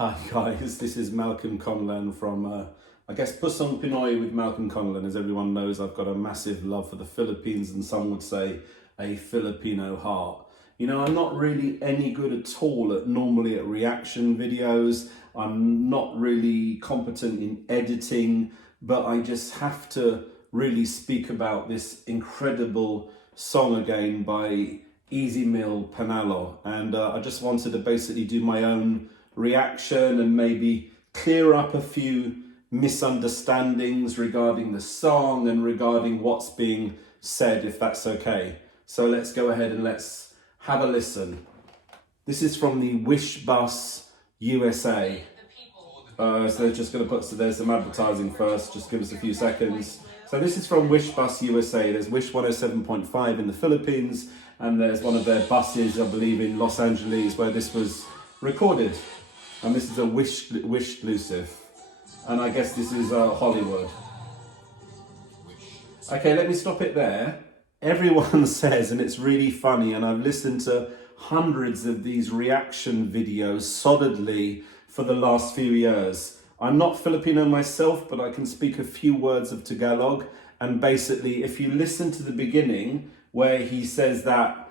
Hi guys, this is Malcolm Conlon from, I guess, Pusong Pinoy with Malcolm Conlon. As everyone knows, I've got a massive love for the Philippines and some would say a Filipino heart. You know, I'm not really any good at all normally at reaction videos. I'm not really competent in editing, but I just have to really speak about this incredible song again by Easy Mill PANALO. And I just wanted to basically do my own reaction and maybe clear up a few misunderstandings regarding the song and regarding what's being said, if that's okay. So let's go ahead and let's have a listen. This is from the Wish Bus USA. So they're just going to put, so there's some advertising first, just give us a few seconds. So this is from Wish Bus USA. There's Wish 107.5 in the Philippines, and there's one of their buses, I believe, in Los Angeles, where this was recorded. And this is a Wish exclusive. And I guess this is Hollywood. Okay, let me stop it there. Everyone says, and it's really funny, and I've listened to hundreds of these reaction videos solidly for the last few years. I'm not Filipino myself, but I can speak a few words of Tagalog. And basically, if you listen to the beginning, where he says that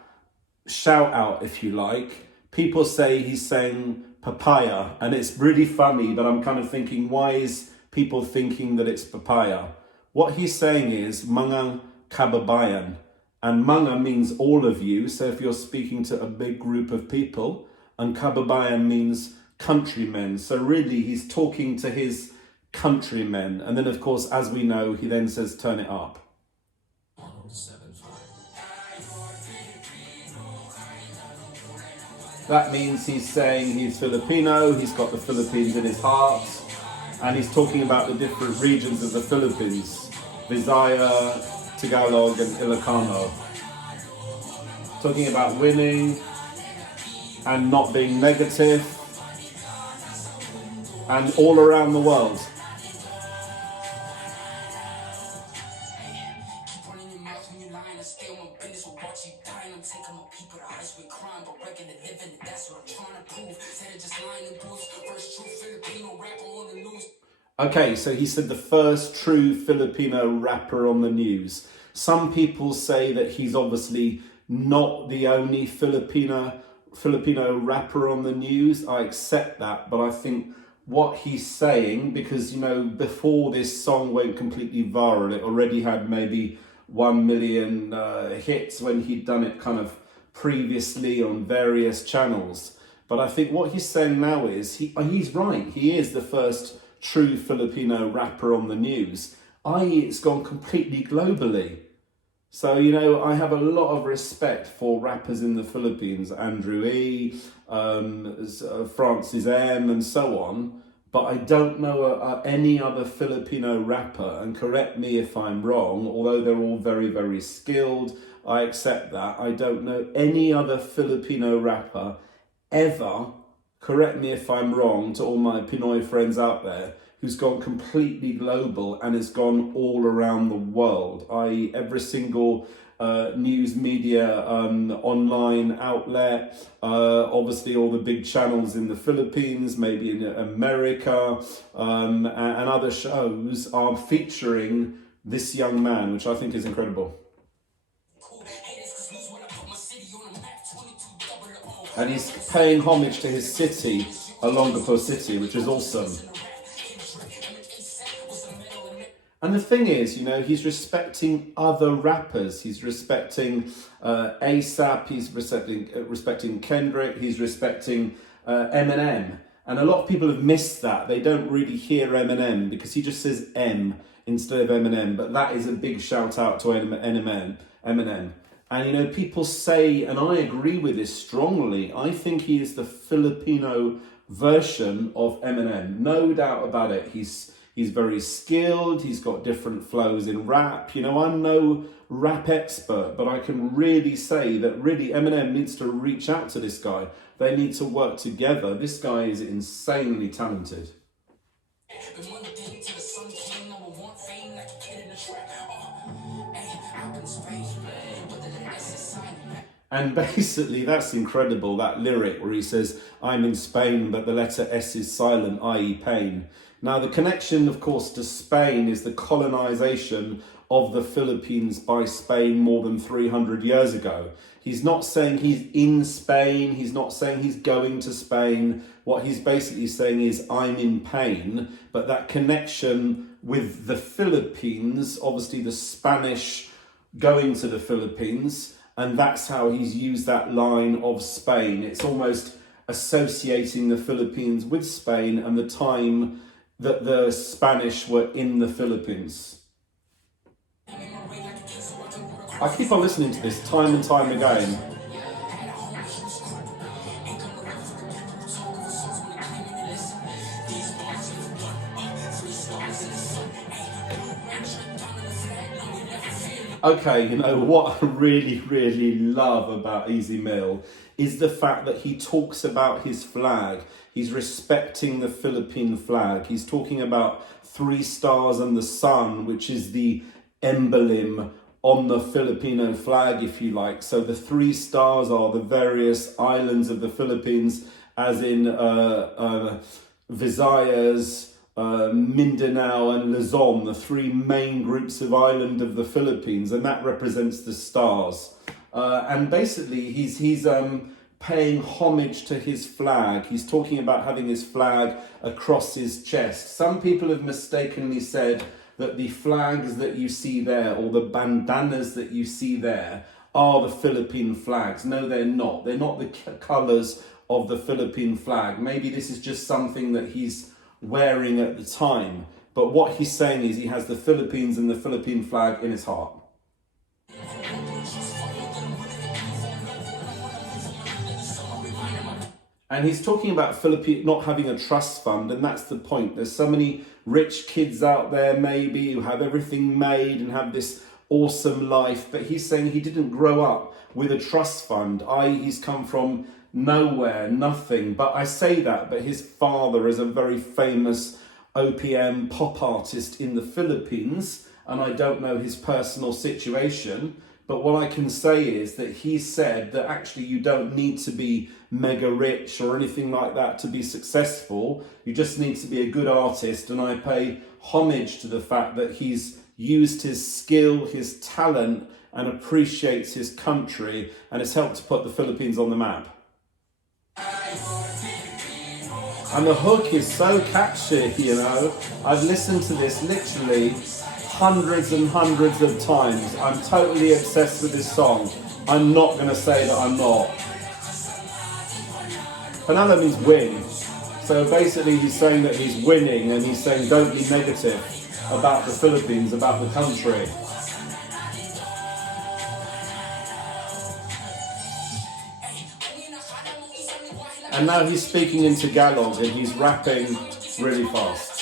shout out, if you like, people say he's saying papaya, and it's really funny, but I'm kind of thinking, why is people thinking that it's papaya? What he's saying is mga kababayan, and mga means all of you, so if you're speaking to a big group of people, and kababayan means countrymen, so really he's talking to his countrymen. And then of course, as we know, he then says turn it up. That means he's saying he's Filipino, he's got the Philippines in his heart, and he's talking about the different regions of the Philippines, Visaya, Tagalog and Ilocano. Talking about winning and not being negative, and all around the world. Okay, so he said the first true Filipino rapper on the news. Some people say that he's obviously not the only Filipino rapper on the news. I accept that, but I think what he's saying, because, you know, before this song went completely viral, it already had maybe 1 million hits when he'd done it kind of previously on various channels. But I think what he's saying now is, he's right, he is the first true Filipino rapper on the news, i.e. it's gone completely globally. So, you know, I have a lot of respect for rappers in the Philippines, Andrew E, Francis M and so on, but I don't know any other Filipino rapper, and correct me if I'm wrong, although they're all very, very skilled, I accept that. I don't know any other Filipino rapper ever, correct me if I'm wrong, to all my Pinoy friends out there, who's gone completely global and has gone all around the world, i.e. every single news media, online outlet, obviously all the big channels in the Philippines, maybe in America, and other shows are featuring this young man, which I think is incredible. And he's paying homage to his city, Olongapo City, which is awesome. And the thing is, you know, he's respecting other rappers. He's respecting ASAP, he's respecting Kendrick, he's respecting Eminem. And a lot of people have missed that. They don't really hear Eminem because he just says M instead of Eminem. But that is a big shout out to Eminem. And, you know, people say, and I agree with this strongly, I think he is the Filipino version of Eminem. No doubt about it. He's very skilled, he's got different flows in rap. You know, I'm no rap expert, but I can really say that really Eminem needs to reach out to this guy. They need to work together. This guy is insanely talented. And basically, that's incredible, that lyric where he says, I'm in Spain, but the letter S is silent, i.e. pain. Now, the connection, of course, to Spain is the colonization of the Philippines by Spain more than 300 years ago. He's not saying he's in Spain. He's not saying he's going to Spain. What he's basically saying is, I'm in pain. But that connection with the Philippines, obviously the Spanish going to the Philippines, and that's how he's used that line of Spain. It's almost associating the Philippines with Spain and the time that the Spanish were in the Philippines. I keep on listening to this time and time again. Okay, you know, what I really, really love about Easy Mill is the fact that he talks about his flag. He's respecting the Philippine flag. He's talking about 3 stars and the sun, which is the emblem on the Filipino flag, if you like. So the 3 stars are the various islands of the Philippines, as in Visayas, Mindanao and Luzon, the 3 main groups of island of the Philippines, and that represents the stars. And basically, he's paying homage to his flag. He's talking about having his flag across his chest. Some people have mistakenly said that the flags that you see there, or the bandanas that you see there, are the Philippine flags. No, they're not. They're not the colours of the Philippine flag. Maybe this is just something that he's wearing at the time. But what he's saying is he has the Philippines and the Philippine flag in his heart. And he's talking about Philippine not having a trust fund, and that's the point. There's so many rich kids out there maybe who have everything made and have this awesome life, but he's saying he didn't grow up with a trust fund, i.e. he's come from nowhere, nothing. But I say that, but his father is a very famous OPM pop artist in the Philippines, and I don't know his personal situation. But what I can say is that he said that actually you don't need to be mega rich or anything like that to be successful. You just need to be a good artist. And I pay homage to the fact that he's used his skill, his talent, and appreciates his country, and has helped to put the Philippines on the map. And the hook is so catchy, you know. I've listened to this literally hundreds and hundreds of times. I'm totally obsessed with this song. I'm not going to say that I'm not. PANALO means win. So basically he's saying that he's winning, and he's saying don't be negative about the Philippines, about the country. And now he's speaking in Tagalog and he's rapping really fast.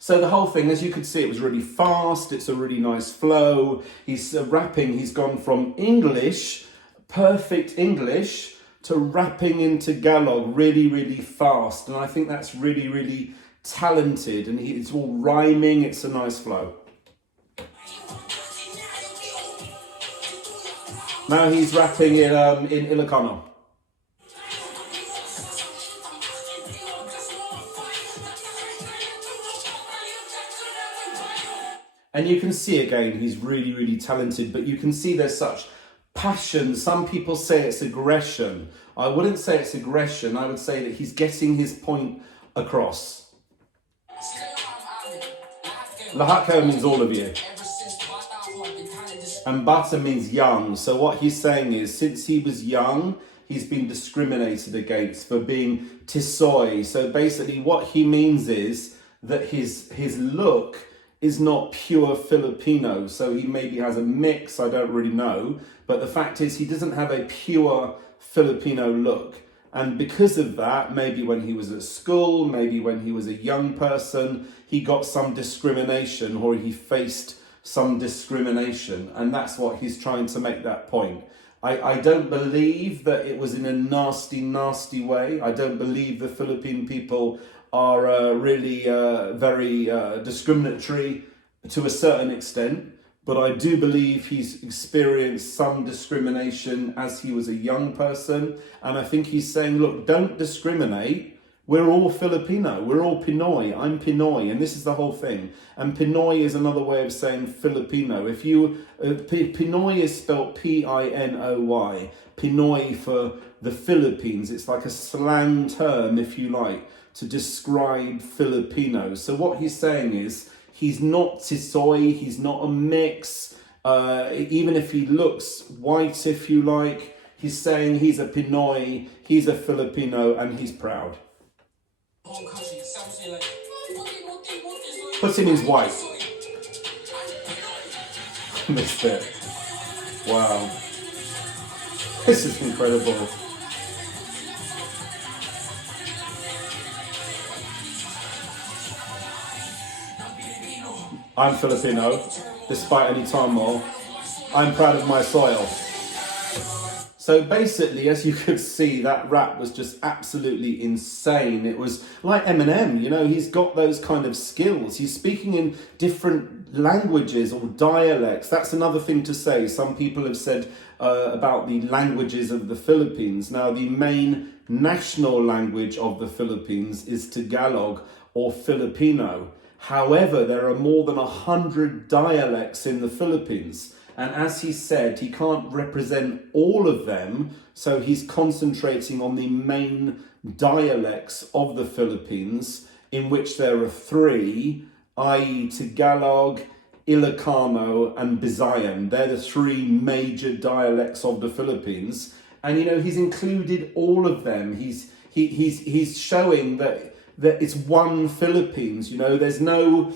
So the whole thing, as you could see, it was really fast. It's a really nice flow. He's rapping. He's gone from English, perfect English, to rapping in Tagalog really, really fast. And I think that's really, really talented. And it's all rhyming. It's a nice flow. Now he's rapping in Ilocano. And you can see again, he's really, really talented, but you can see there's such passion. Some people say it's aggression. I wouldn't say it's aggression. I would say that he's getting his point across. Lahat kayo means all of you. And bata means young. So what he's saying is, since he was young, he's been discriminated against for being tisoy. So basically what he means is that his look is not pure Filipino. So he maybe has a mix, I don't really know. But the fact is he doesn't have a pure Filipino look. And because of that, maybe when he was at school, maybe when he was a young person, he got some discrimination, or he faced some discrimination. And that's what he's trying to make that point. I don't believe that it was in a nasty, nasty way. I don't believe the Philippine people are really very discriminatory to a certain extent. But I do believe he's experienced some discrimination as he was a young person. And I think he's saying, look, don't discriminate. We're all Filipino. We're all Pinoy. I'm Pinoy. And this is the whole thing. And Pinoy is another way of saying Filipino. If you, Pinoy is spelled Pinoy. Pinoy for the Philippines. It's like a slang term, if you like, to describe Filipinos. So what he's saying is, he's not Tisoy, he's not a mix. Even if he looks white, if you like, he's saying he's a Pinoy, he's a Filipino, and he's proud. Putin is white. This bit. Wow. This is incredible. I'm Filipino, despite any turmoil. I'm proud of my soil. So basically, as you could see, that rap was just absolutely insane. It was like Eminem, you know, he's got those kind of skills. He's speaking in different languages or dialects. That's another thing to say. Some people have said about the languages of the Philippines. Now, the main national language of the Philippines is Tagalog or Filipino. However, there are more than 100 dialects in the Philippines. And as he said, he can't represent all of them. So he's concentrating on the main dialects of the Philippines, in which there are 3, i.e. Tagalog, Ilocano and Bisayan. They're the 3 major dialects of the Philippines. And, you know, he's included all of them. He's showing that it's one Philippines, you know, there's no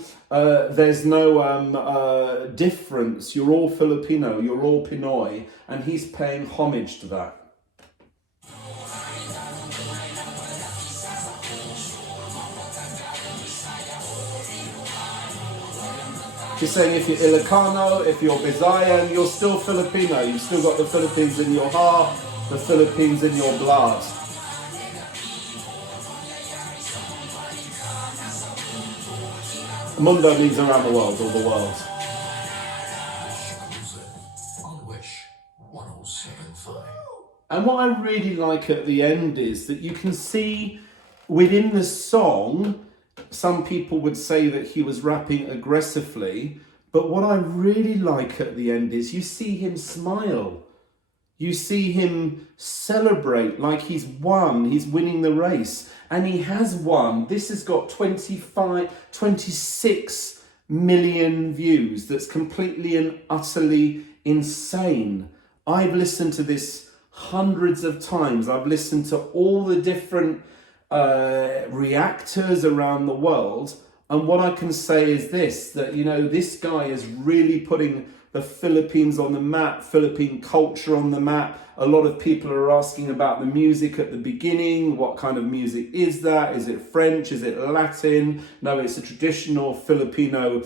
difference. You're all Filipino, you're all Pinoy, and he's paying homage to that. He's saying if you're Ilocano, if you're Bisayan, you're still Filipino. You've still got the Philippines in your heart, the Philippines in your blood. Mundo means around the world, or the world. And what I really like at the end is that you can see within the song, some people would say that he was rapping aggressively, but what I really like at the end is you see him smile. You see him celebrate like he's won, he's winning the race. And he has won. This has got 26 million views. That's completely and utterly insane. I've listened to this hundreds of times. I've listened to all the different reactors around the world. And what I can say is this, that, you know, this guy is really putting the Philippines on the map, Philippine culture on the map. A lot of people are asking about the music at the beginning. What kind of music is that? Is it French? Is it Latin? No, it's a traditional Filipino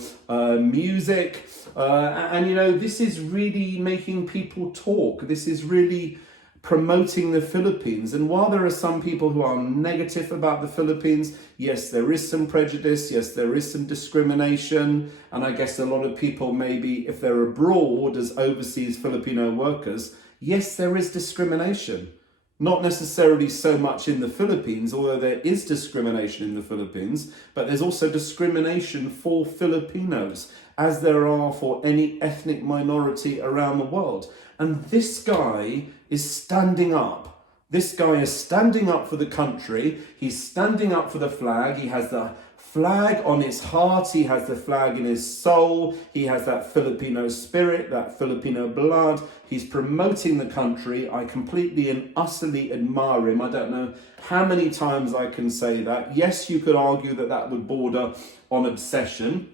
music. And, you know, this is really making people talk. This is really promoting the Philippines. And while there are some people who are negative about the Philippines, yes, there is some prejudice, yes, there is some discrimination, and I guess a lot of people maybe, if they're abroad as overseas Filipino workers, yes, there is discrimination. Not necessarily so much in the Philippines, although there is discrimination in the Philippines, but there's also discrimination for Filipinos, as there are for any ethnic minority around the world. And this guy is standing up. This guy is standing up for the country. He's standing up for the flag. He has the flag on his heart. He has the flag in his soul. He has that Filipino spirit, that Filipino blood. He's promoting the country. I completely and utterly admire him. I don't know how many times I can say that. Yes, you could argue that that would border on obsession.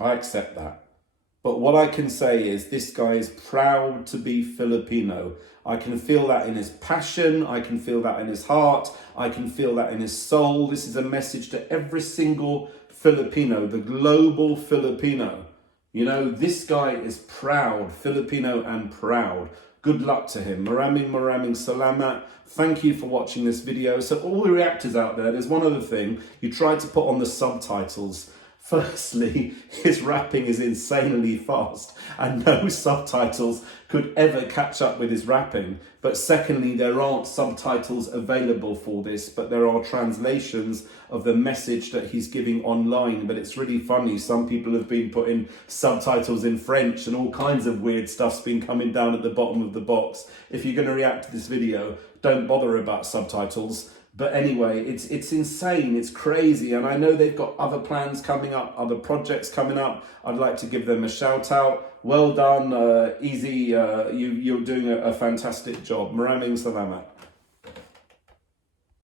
I accept that. But what I can say is this guy is proud to be Filipino. I can feel that in his passion. I can feel that in his heart. I can feel that in his soul. This is a message to every single Filipino, the global Filipino. You know, this guy is proud, Filipino and proud. good luck to him. Maraming salamat. Thank you for watching this video. So all the reactors out there's one other thing. You tried to put on the subtitles. Firstly, his rapping is insanely fast and no subtitles could ever catch up with his rapping. But secondly, there aren't subtitles available for this, but there are translations of the message that he's giving online. But it's really funny. Some people have been putting subtitles in French and all kinds of weird stuff's been coming down at the bottom of the box. If you're going to react to this video, don't bother about subtitles. But anyway, it's insane, it's crazy, and I know they've got other plans coming up, other projects coming up. I'd like to give them a shout out. Well done, Easy, you're doing a fantastic job. Maraming salamat.